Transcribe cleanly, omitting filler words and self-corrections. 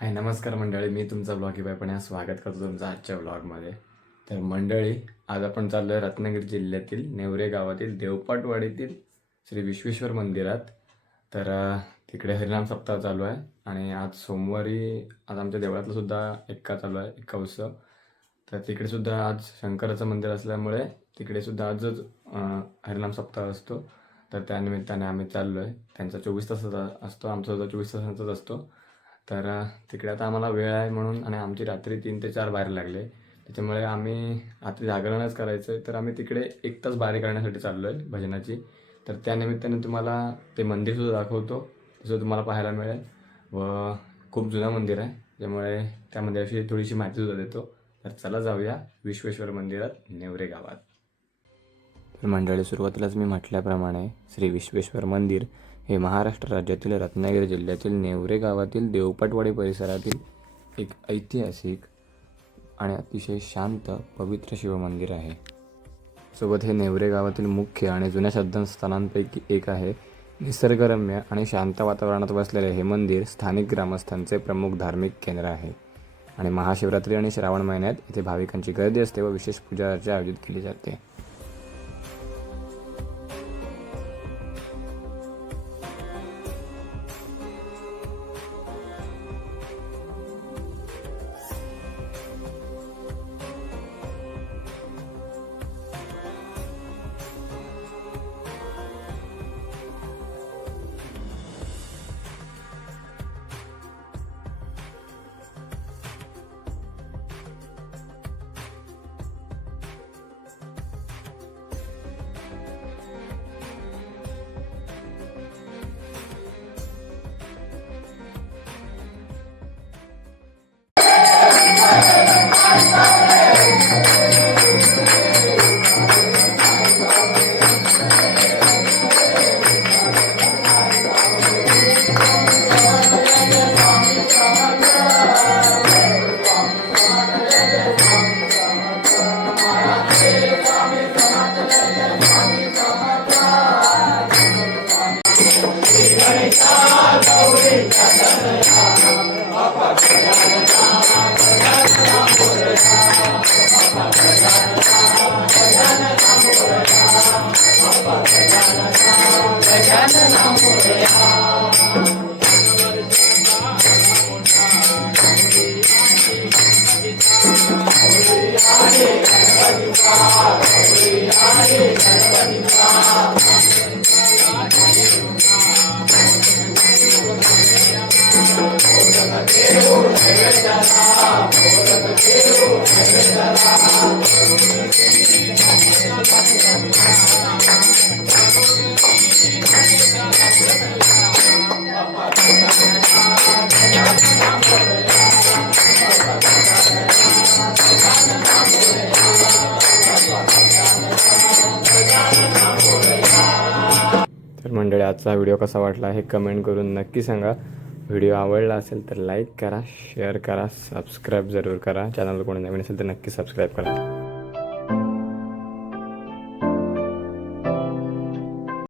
हाय नमस्कार मंडळी, मी तुमचा ब्लॉगी बाय पण स्वागत करतो तुमचं आजच्या ब्लॉगमध्ये. तर मंडळी, आज आपण चाललो आहे रत्नागिरी जिल्ह्यातील नेवरे गावातील देवपाटवाडीतील श्री विश्वेश्वर मंदिरात. तर तिकडे हरिनाम सप्ताह चालू आहे आणि आज सोमवारी आज आमच्या देवळातलं सुद्धा एक्का चालू आहे, एक्का उत्सव. तर तिकडे सुद्धा आज शंकराचं मंदिर असल्यामुळे तिकडे सुद्धा आजच हरिनाम सप्ताह असतो. तर त्यानिमित्ताने आम्ही चाललो आहे. त्यांचा 24 तासाचा असतो, आमचा सुद्धा 24 तासांचाच असतो. तर तिकडे आता आम्हाला वेळ आहे म्हणून आणि आमची रात्री 3 ते 4 बारी लागले, त्याच्यामुळे आम्ही रात्री जागरणच करायचं आहे. तर आम्ही तिकडे 1 तास बारी करण्यासाठी चाललो आहे भजनाची. तर त्यानिमित्ताने तुम्हाला ते मंदिरसुद्धा दाखवतो, तसं तुम्हाला पाहायला मिळेल. व खूप जुनं मंदिर आहे, त्यामुळे त्या मंदिराची थोडीशी माहितीसुद्धा देतो. तर चला जाऊया विश्वेश्वर मंदिरात नेवरे गावात. तर मंडळी, सुरुवातीलाच मी म्हटल्याप्रमाणे श्री विश्वेश्वर मंदिर हे महाराष्ट्र राज्यातील रत्नागिरी जिल्ह्यातील नेवरे गावातील देवपाटवाडी परिसरातील एक ऐतिहासिक आणि अतिशय शांत पवित्र शिवमंदिर आहे. सोबत हे नेवरे गावातील मुख्य आणि जुन्या श्रद्धास्थानांपैकी एक आहे. निसर्गरम्य आणि शांत वातावरणात वसलेले हे मंदिर स्थानिक ग्रामस्थांचे प्रमुख धार्मिक केंद्र आहे आणि महाशिवरात्री आणि श्रावण महिन्यात इथे भाविकांची गर्दी असते व विशेष पूजा अर्चा आयोजित केली जाते. तर मंडळी, आजचा व्हिडिओ कसा वाटला हे कमेंट करून नक्की सांगा. व्हिडिओ आवडला असेल तर लाईक करा, शेअर करा, सबस्क्राईब जरूर करा. चॅनलवर कोणी नवीन असेल तर नक्की सबस्क्राईब करा.